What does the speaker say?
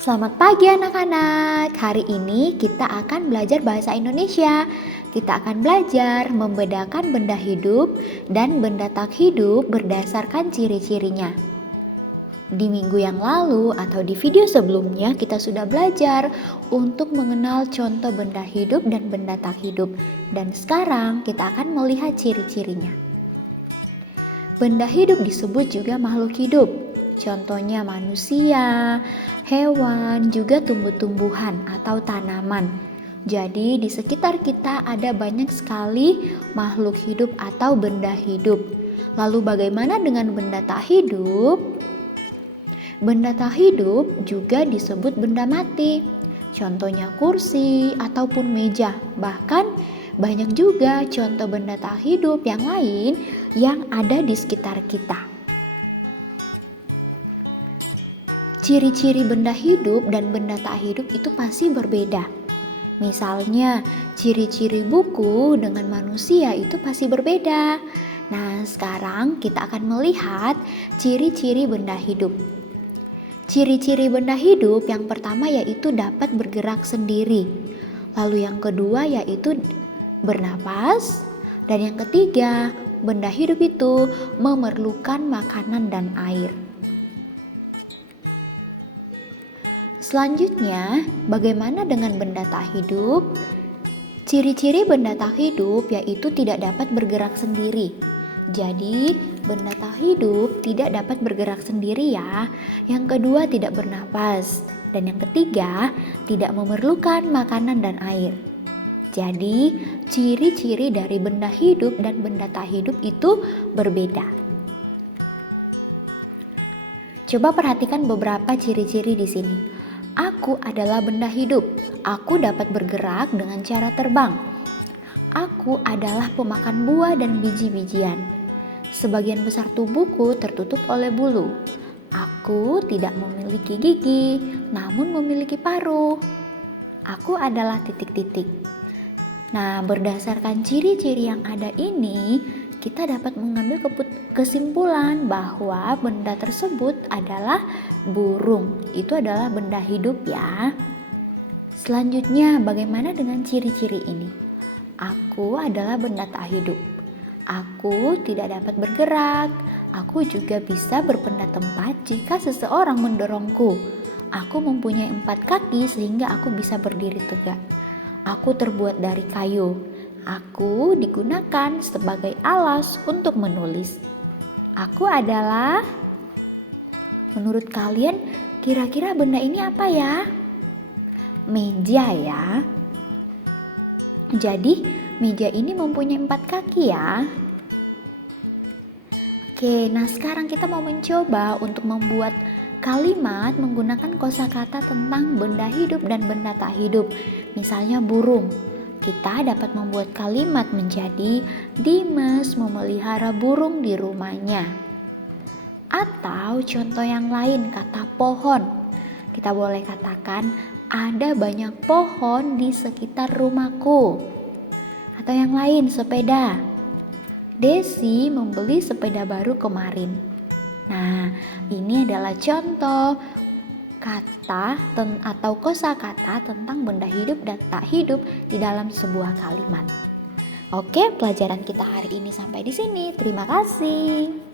Selamat pagi anak-anak. Hari ini kita akan belajar bahasa Indonesia. Kita akan belajar membedakan benda hidup dan benda tak hidup berdasarkan ciri-cirinya. Di minggu yang lalu atau di video sebelumnya kita sudah belajar untuk mengenal contoh benda hidup dan benda tak hidup. Dan sekarang kita akan melihat ciri-cirinya. Benda hidup disebut juga makhluk hidup. Contohnya manusia, hewan, juga tumbuh-tumbuhan atau tanaman. Jadi di sekitar kita ada banyak sekali makhluk hidup atau benda hidup. Lalu bagaimana dengan benda tak hidup? Benda tak hidup juga disebut benda mati. Contohnya kursi ataupun meja. Bahkan banyak juga contoh benda tak hidup yang lain yang ada di sekitar kita. Ciri-ciri benda hidup dan benda tak hidup itu pasti berbeda. Misalnya, ciri-ciri buku dengan manusia itu pasti berbeda. Nah, sekarang kita akan melihat ciri-ciri benda hidup. Ciri-ciri benda hidup yang pertama yaitu dapat bergerak sendiri. Lalu yang kedua yaitu bernapas. Dan yang ketiga, benda hidup itu memerlukan makanan dan air. Selanjutnya, bagaimana dengan benda tak hidup? Ciri-ciri benda tak hidup yaitu tidak dapat bergerak sendiri. Jadi, benda tak hidup tidak dapat bergerak sendiri ya. Yang kedua, tidak bernapas. Dan yang ketiga, tidak memerlukan makanan dan air. Jadi, ciri-ciri dari benda hidup dan benda tak hidup itu berbeda. Coba perhatikan beberapa ciri-ciri di sini. Aku adalah benda hidup. Aku dapat bergerak dengan cara terbang. Aku adalah pemakan buah dan biji-bijian. Sebagian besar tubuhku tertutup oleh bulu. Aku tidak memiliki gigi, namun memiliki paruh. Aku adalah titik-titik. Nah, berdasarkan ciri-ciri yang ada ini, kita dapat mengambil kesimpulan bahwa benda tersebut adalah burung. Itu adalah benda hidup ya. Selanjutnya, bagaimana dengan ciri-ciri ini? Aku adalah benda tak hidup. Aku tidak dapat bergerak. Aku juga bisa berpindah tempat jika seseorang mendorongku. Aku mempunyai 4 kaki sehingga aku bisa berdiri tegak. Aku terbuat dari kayu. Aku digunakan sebagai alas untuk menulis. Aku adalah... Menurut kalian, kira-kira benda ini apa ya? Meja ya. Jadi, meja ini mempunyai 4 kaki ya. Oke, nah sekarang kita mau mencoba untuk membuat kalimat menggunakan kosakata tentang benda hidup dan benda tak hidup. Misalnya burung. Kita dapat membuat kalimat menjadi Dimas memelihara burung di rumahnya. Atau contoh yang lain, kata pohon. Kita boleh katakan ada banyak pohon di sekitar rumahku. Atau yang lain, sepeda. Desi membeli sepeda baru kemarin. Nah, ini adalah contoh kata atau kosakata tentang benda hidup dan tak hidup di dalam sebuah kalimat. Oke, pelajaran kita hari ini sampai di sini. Terima kasih.